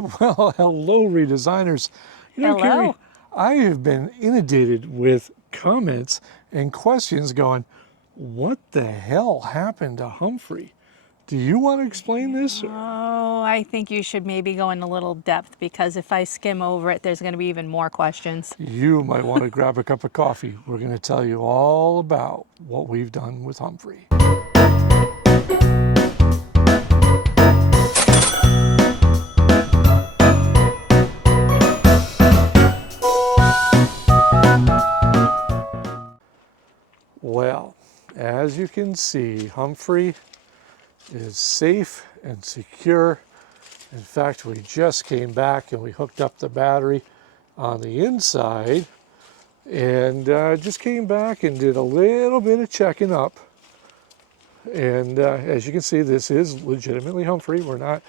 Well, hello, redesigners. You know, Karri, Hello. I have been inundated with comments and questions going, what the hell happened to Humphrey? Do you want to explain this? Oh, I think you should maybe go in a little depth because if I skim over it, there's going to be even more questions. You might want to grab a cup of coffee. We're going to tell you all about what we've done with Humphrey. Well, as you can see, Humphrey is safe and secure. In fact, we just came back and we hooked up the battery on the inside and just came back and did a little bit of checking up. And as you can see, this is legitimately Humphrey. We're not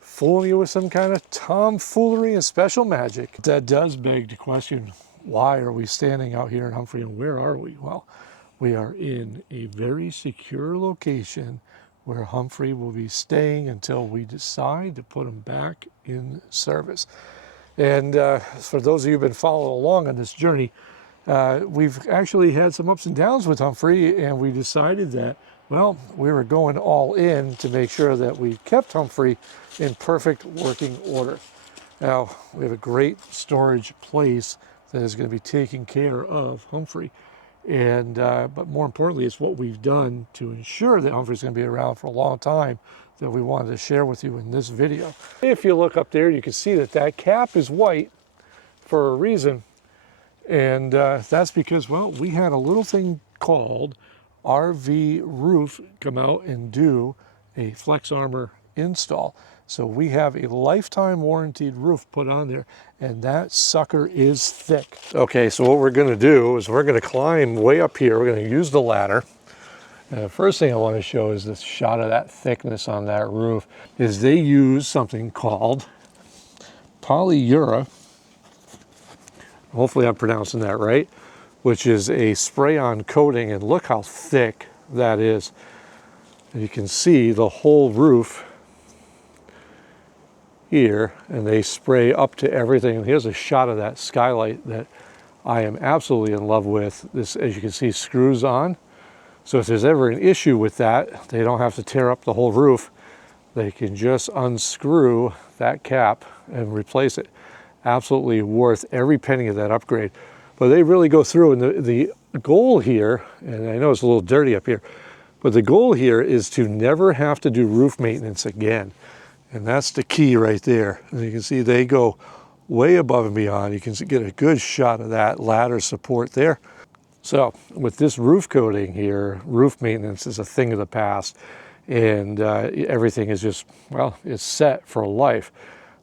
fooling you with some kind of tomfoolery and special magic. That does beg the question, why are we standing out here in Humphrey and where are we? Well, we are in a very secure location where Humphrey will be staying until we decide to put him back in service. And for those of you who've been following along on this journey, we've actually had some ups and downs with Humphrey, and we decided that, well, we were going all in to make sure that we kept Humphrey in perfect working order. Now, we have a great storage place that is going to be taking care of Humphrey. And but more importantly, it's what we've done to ensure that Humphrey's going to be around for a long time that we wanted to share with you in this video. If you look up there, you can see that that cap is white for a reason. And that's because, well, we had a little thing called RV Roof come out and do a Flex Armor install. So we have a lifetime warranted roof put on there, and that sucker is thick. Okay, so what we're gonna do is we're gonna climb way up here. We're gonna use the ladder. And the first thing I want to show is this shot of that thickness on that roof. Is they use something called polyura, hopefully I'm pronouncing that right, which is a spray-on coating, and look how thick that is. And you can see the whole roof here, and they spray up to everything. And here's a shot of that skylight that I am absolutely in love with. This, as you can see, screws on. So if there's ever an issue with that, they don't have to tear up the whole roof. They can just unscrew that cap and replace it. Absolutely worth every penny of that upgrade. But they really go through, and the goal here, and I know it's a little dirty up here, but the goal here is to never have to do roof maintenance again. And that's the key right there. And you can see they go way above and beyond. You can get a good shot of that ladder support there. So with this roof coating here, roof maintenance is a thing of the past, and everything is just, well, it's set for life.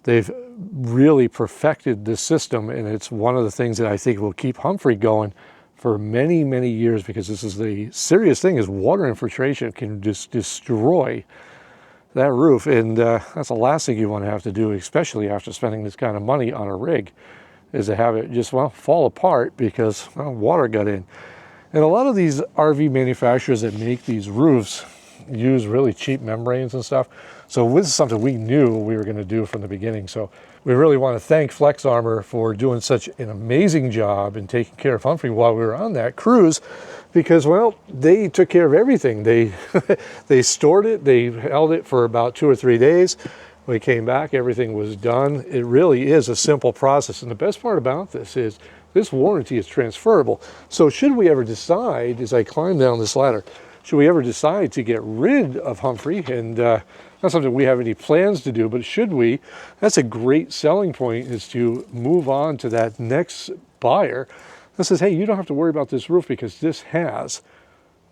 They've really perfected this system, and it's one of the things that I think will keep Humphrey going for many, many years, because this is the serious thing, is water infiltration can just destroy that roof, and that's the last thing you want to have to do, especially after spending this kind of money on a rig, is to have it just, well, fall apart because, well, water got in. And a lot of these RV manufacturers that make these roofs use really cheap membranes and stuff. So this is something we knew we were going to do from the beginning. So we really want to thank Flex Armor for doing such an amazing job in taking care of Humphrey while we were on that cruise, because, well, they took care of everything. They they stored it, they held it for about 2 or 3 days. We came back, everything was done. It really is a simple process. And the best part about this is this warranty is transferable. So should we ever decide, as I climb down this ladder, should we ever decide to get rid of Humphrey, and not something we have any plans to do, but should we, that's a great selling point, is to move on to that next buyer that says, hey, you don't have to worry about this roof because this has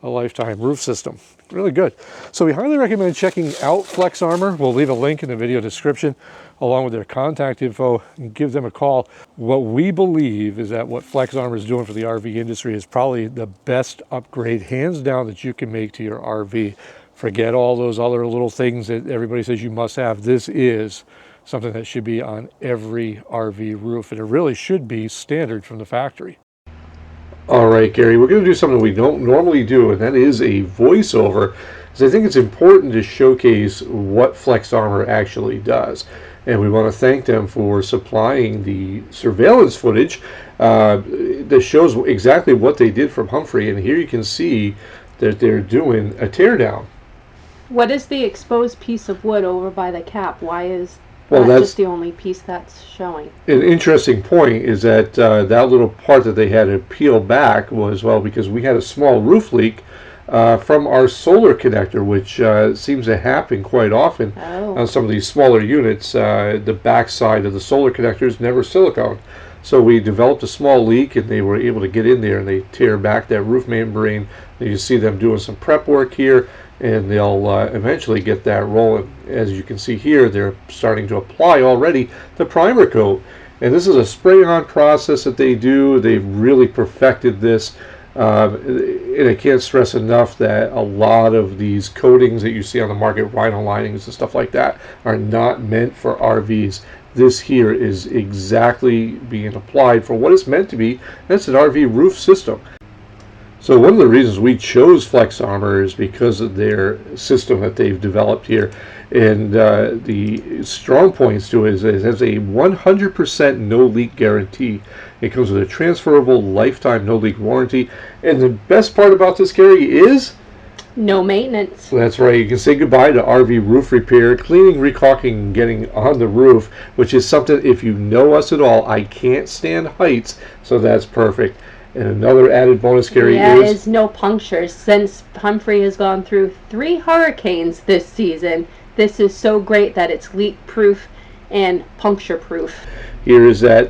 a lifetime roof system. Really good. So we highly recommend checking out Flex Armor. We'll leave a link in the video description along with their contact info, and give them a call. What we believe is that what Flex Armor is doing for the RV industry is probably the best upgrade, hands down, that you can make to your RV. Forget all those other little things that everybody says you must have. This is something that should be on every RV roof, and it really should be standard from the factory. All right, Gary, we're going to do something we don't normally do, and that is a voiceover, because I think it's important to showcase what Flex Armor actually does. And we want to thank them for supplying the surveillance footage that shows exactly what they did from Humphrey. And here you can see that they're doing a teardown. What is the exposed piece of wood over by the cap? Why is Well, that that's just the only piece that's showing? an interesting point, is that that little part that they had to peel back was, well, because we had a small roof leak from our solar connector, which seems to happen quite often Oh. on some of these smaller units. The back side of the solar connector is never silicone. So we developed a small leak, and they were able to get in there, and they tear back that roof membrane. And you see them doing some prep work here, and they'll eventually get that rolling. As you can see here, they're starting to apply already the primer coat. And this is a spray-on process that they do. They've really perfected this. And I can't stress enough that a lot of these coatings that you see on the market, vinyl linings and stuff like that, are not meant for RVs. This here is exactly being applied for what it's meant to be. That's an RV roof system. So one of the reasons we chose Flex Armor is because of their system that they've developed here. And the strong points to it is it has a 100% no leak guarantee. It comes with a transferable lifetime no leak warranty. And the best part about this, Karri, is No maintenance. that's right. You can say goodbye to RV roof repair, cleaning, recaulking, and getting on the roof, which is something, if you know us at all, I can't stand heights, so that's perfect. And another added bonus, Karri, is no punctures. Since Humphrey has gone through 3 hurricanes this season, this is so great that it's leak proof and puncture proof. here is that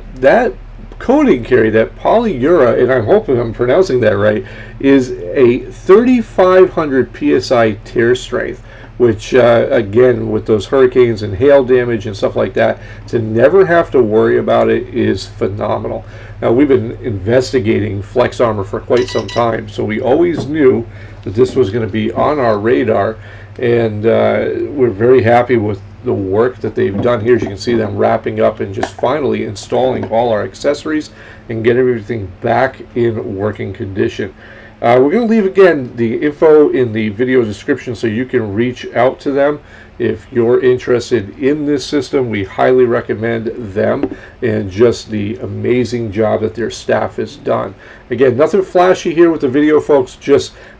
coating, Karri, that polyura, and I'm hoping I'm pronouncing that right, is a 3,500 psi tear strength, which again, with those hurricanes and hail damage and stuff like that, to never have to worry about it is phenomenal. Now, we've been investigating Flex Armor for quite some time, so we always knew that this was going to be on our radar, and we're very happy with the work that they've done here. As you can see them wrapping up and just finally installing all our accessories and getting everything back in working condition. We're going to leave again the info in the video description so you can reach out to them if you're interested in this system. We highly recommend them and just the amazing job that their staff has done. Again, nothing flashy here with the video, folks,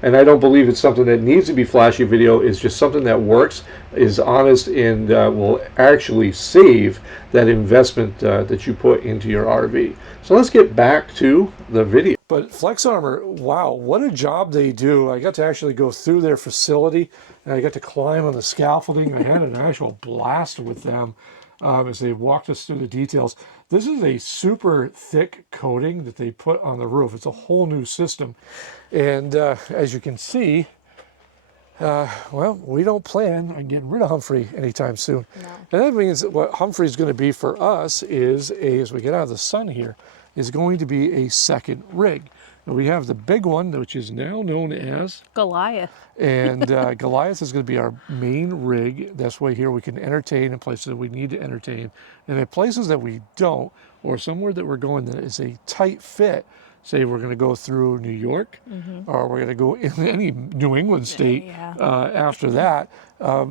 and I don't believe it's something that needs to be flashy video. It's just something that works, is honest, and will actually save that investment that you put into your RV. So let's get back to the video. But Flex Armor, wow, what a job they do. I got to actually go through their facility, and I got to climb on the scaffolding. I had an actual blast with them as they walked us through the details. This is a super thick coating that they put on the roof. It's a whole new system. And as you can see, well, we don't plan on getting rid of Humphrey anytime soon. No. And that means that what Humphrey's going to be for us is, as we get out of the sun here, is going to be a second rig. Now, we have the big one, which is now known as Goliath. and Goliath is going to be our main rig. That's why here we can entertain in places that we need to entertain. And in places that we don't, or somewhere that we're going that is a tight fit, say we're going to go through New York, or we're going to go in any New England state after that,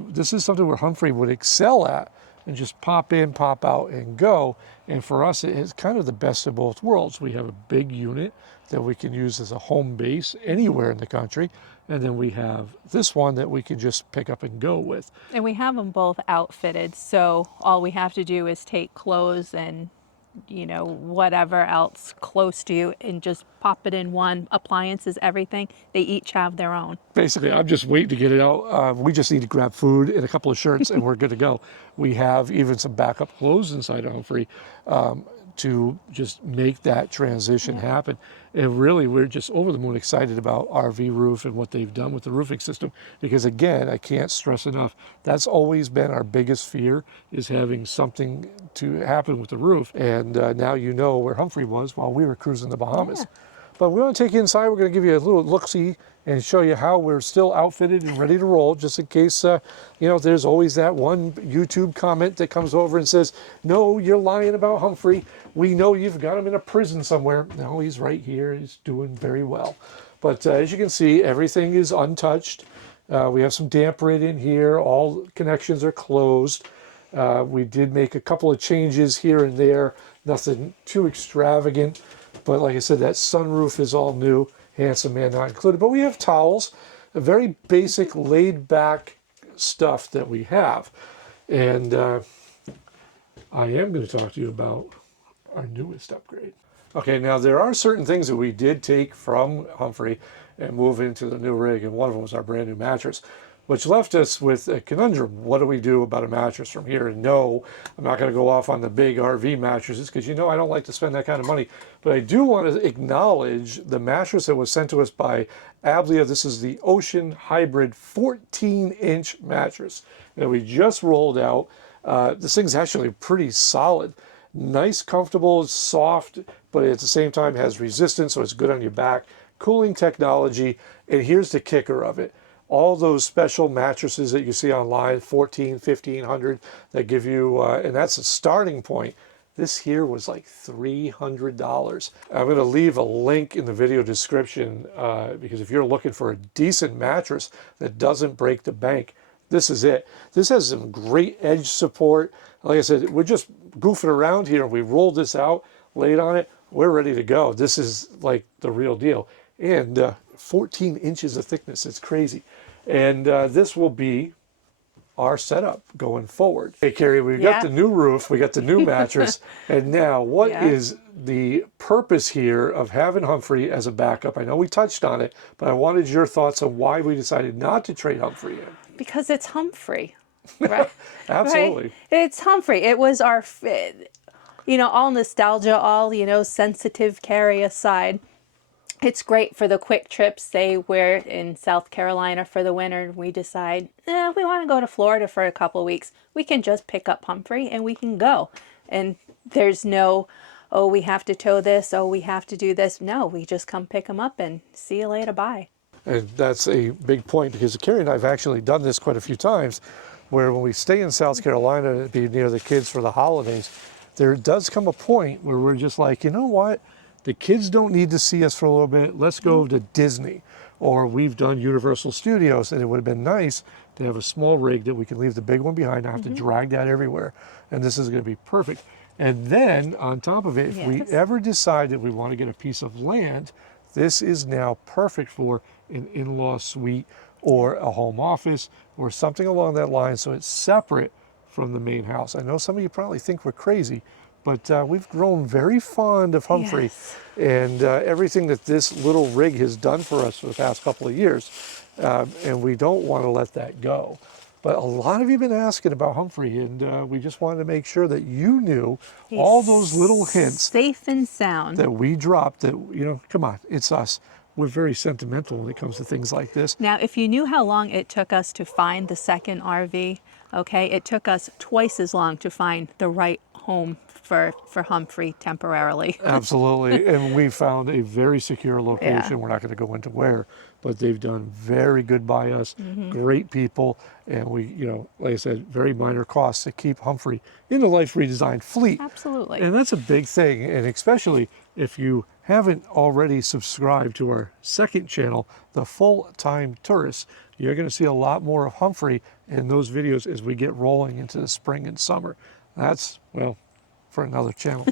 this is something where Humphrey would excel at, and just pop in, pop out, and go. And for us, it's kind of the best of both worlds. We have a big unit that we can use as a home base anywhere in the country, and then we have this one that we can just pick up and go with. And we have them both outfitted, so all we have to do is take clothes and, you know, whatever else close to you and just pop it in one. Appliances, everything, they each have their own. Basically, I'm just waiting to get it out. We just need to grab food and a couple of shirts and we're good to go. We have even some backup clothes inside of Humphrey to just make that transition happen. And really, we're just over the moon excited about RV Roof and what they've done with the roofing system. Because again, I can't stress enough, that's always been our biggest fear, is having something to happen with the roof. And now you know where Humphrey was while we were cruising the Bahamas. Yeah. But we want to take you inside. We're going to give you a little look-see and show you how we're still outfitted and ready to roll, just in case, you know, there's always that one YouTube comment that comes over and says, no, you're lying about Humphrey. We know you've got him in a prison somewhere. No, he's right here. He's doing very well. But as you can see, everything is untouched. We have some damp right in here. All connections are closed. We did make a couple of changes here and there, nothing too extravagant. But like I said, that sunroof is all new, handsome man not included. But we have towels, a very basic laid back stuff that we have. And I am going to talk to you about our newest upgrade. Okay, now there are certain things that we did take from Humphrey and move into the new rig, and one of them was our brand new mattress, which left us with a conundrum. What do we do about a mattress from here? And no, I'm not going to go off on the big RV mattresses because you know I don't like to spend that kind of money, but I do want to acknowledge the mattress that was sent to us by Ablia. This is the Ocean Hybrid 14-inch mattress that we just rolled out. This thing's actually pretty solid. Nice, comfortable, soft, but at the same time has resistance, so it's good on your back. Cooling technology, and here's the kicker of it. All those special mattresses that you see online, 14, 1500, that give you, and that's a starting point. This here was like $300. I'm going to leave a link in the video description because if you're looking for a decent mattress that doesn't break the bank, this is it. This has some great edge support. Like I said, we're just goofing around here. We rolled this out, laid on it. We're ready to go. This is like the real deal. And 14 inches of thickness. It's crazy. And this will be our setup going forward. Hey, Karri, we got the new roof. We got the new mattress. And now what is the purpose here of having Humphrey as a backup? I know we touched on it, but I wanted your thoughts on why we decided not to trade Humphrey in. Because it's Humphrey, right? Absolutely. Right? It's Humphrey. It was our, you know, all nostalgia, all, you know, sensitive Karri aside. It's great for the quick trips. Say we're in South Carolina for the winter. We decide, we want to go to Florida for a couple of weeks. We can just pick up Humphrey and we can go. And there's no, oh, we have to tow this. Oh, we have to do this. No, we just come pick them up and see you later. Bye. And that's a big point because Karri and I have actually done this quite a few times where when we stay in South Carolina and be near the kids for the holidays, there does come a point where we're just like, you know what? The kids don't need to see us for a little bit. Let's go to Disney. Or we've done Universal Studios, and it would have been nice to have a small rig that we can leave the big one behind, not have to drag that everywhere. And this is going to be perfect. And then on top of it, if we ever decide that we want to get a piece of land, this is now perfect for an in-law suite or a home office or something along that line, so it's separate from the main house. I know some of you probably think we're crazy, but we've grown very fond of Humphrey and everything that this little rig has done for us for the past couple of years, and we don't want to let that go. But a lot of you have been asking about Humphrey, and we just wanted to make sure that you knew all those little hints. Safe and sound. That we dropped that, you know, come on, it's us. We're very sentimental when it comes to things like this. Now, if you knew how long it took us to find the second RV, okay, it took us twice as long to find the right home for Humphrey temporarily. Absolutely, and we found a very secure location. We're not going to go into where, but they've done very good by us, great people, and we, you know, like I said, very minor costs to keep Humphrey in the Life Redesigned fleet. Absolutely. And that's a big thing, and especially if you haven't already subscribed to our second channel, The Full-Time Tourist, you're going to see a lot more of Humphrey in those videos as we get rolling into the spring and summer. That's, well, for another channel.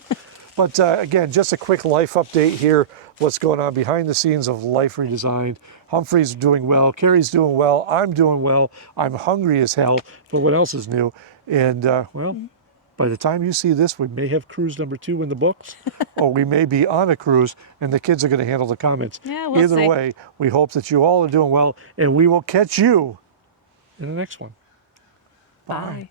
But again, just a quick life update here. What's going on behind the scenes of Life Redesigned. Humphrey's doing well. Karri's doing well. I'm doing well. I'm hungry as hell. But what else is new? And, well, by the time you see this, we may have cruise number 2 in the books, or we may be on a cruise, and the kids are going to handle the comments. Yeah, we'll Either see. way, we hope that you all are doing well, and we will catch you in the next one. Bye.